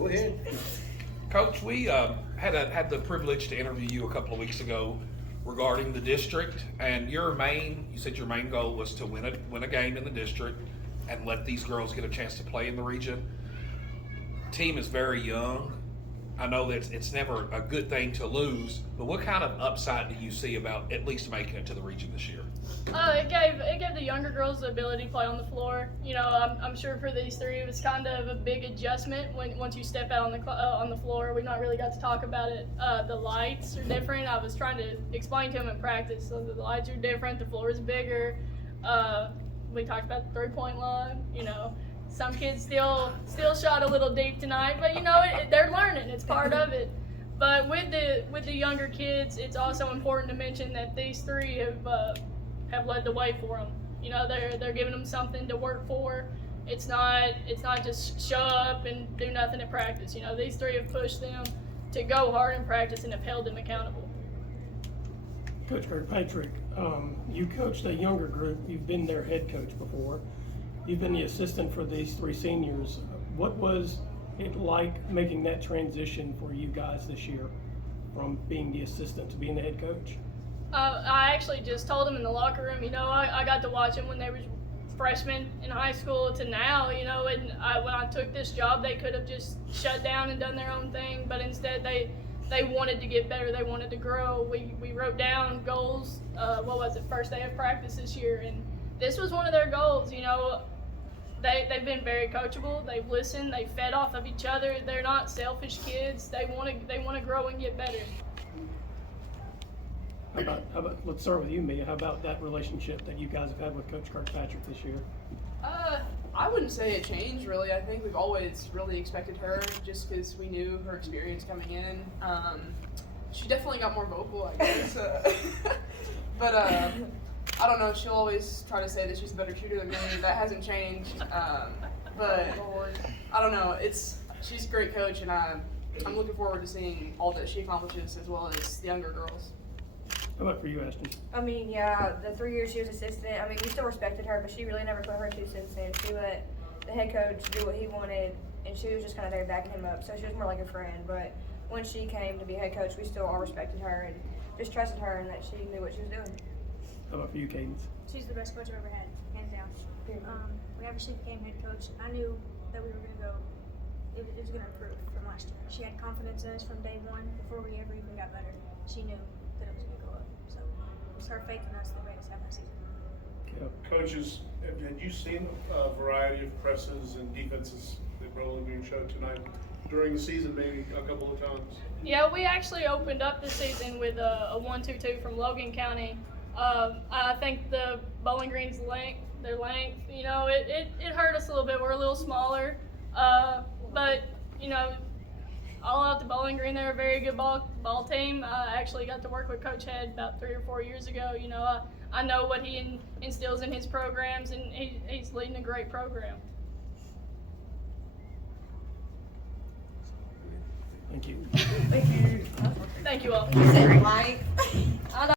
Go ahead. Coach, we had the privilege to interview you a couple of weeks ago regarding the district, and you said your main goal was to win a game in the district and let these girls get a chance to play in the region. Team is very young. I know that it's never a good thing to lose, but what kind of upside do you see about at least making it to the region this year? It gave the younger girls the ability to play on the floor. You know, I'm sure for these three it was kind of a big adjustment once you step out on the floor. We not really got to talk about it. The lights are different. I was trying to explain to them in practice. So the lights are different. The floor is bigger. We talked about the 3-point line. You know, some kids still shot a little deep tonight, but you know they're learning. It's part of it. But with the younger kids, it's also important to mention that these three have led the way for them. You know, they're giving them something to work for. It's not just show up and do nothing at practice. You know, these three have pushed them to go hard in practice and have held them accountable. Coach Kirkpatrick, you coached a younger group. You've been their head coach before. You've been the assistant for these three seniors. What was it like making that transition for you guys this year from being the assistant to being the head coach? I actually just told them in the locker room, you know, I got to watch them when they were freshmen in high school to now, you know, and when I took this job, they could have just shut down and done their own thing, but instead they wanted to get better, they wanted to grow. We wrote down goals, first day of practice this year, and this was one of their goals, you know. They've been very coachable, they've listened, they fed off of each other, they're not selfish kids, they want to grow and get better. How about let's start with you, Mia. How about that relationship that you guys have had with Coach Kirkpatrick this year? I wouldn't say it changed really. I think we've always really expected her just because we knew her experience coming in. She definitely got more vocal, I guess. But I don't know. She'll always try to say that she's a better shooter than me. That hasn't changed. But I don't know. She's a great coach, and I'm looking forward to seeing all that she accomplishes as well as the younger girls. How about for you, Ashton? I mean, yeah, the 3 years she was assistant, I mean, we still respected her, but she really never put her 2 cents in. She let the head coach do what he wanted, and she was just kind of there backing him up. So she was more like a friend. But when she came to be head coach, we still all respected her and just trusted her and that she knew what she was doing. How about for you, Cadence? She's the best coach I've ever had, hands down. Whenever she became head coach, I knew that we were going to go, it was going to improve from last year. She had confidence in us from day one before we ever even got better. She knew that it was going to go up. So it was her faith in us that made us have that season. Coaches, had you seen a variety of presses and defenses that Roland Green showed tonight during the season, maybe a couple of times? Yeah, we actually opened up the season with a 1-2-2 from Logan County. I think the Bowling Green's length, you know, it hurt us a little bit. We're a little smaller, but you know, all out to Bowling Green, they're a very good ball team. I actually got to work with Coach Head about 3 or 4 years ago. You know, I know what he instills in his programs, and he's leading a great program. Thank you. Thank you. Thank you all. You said light.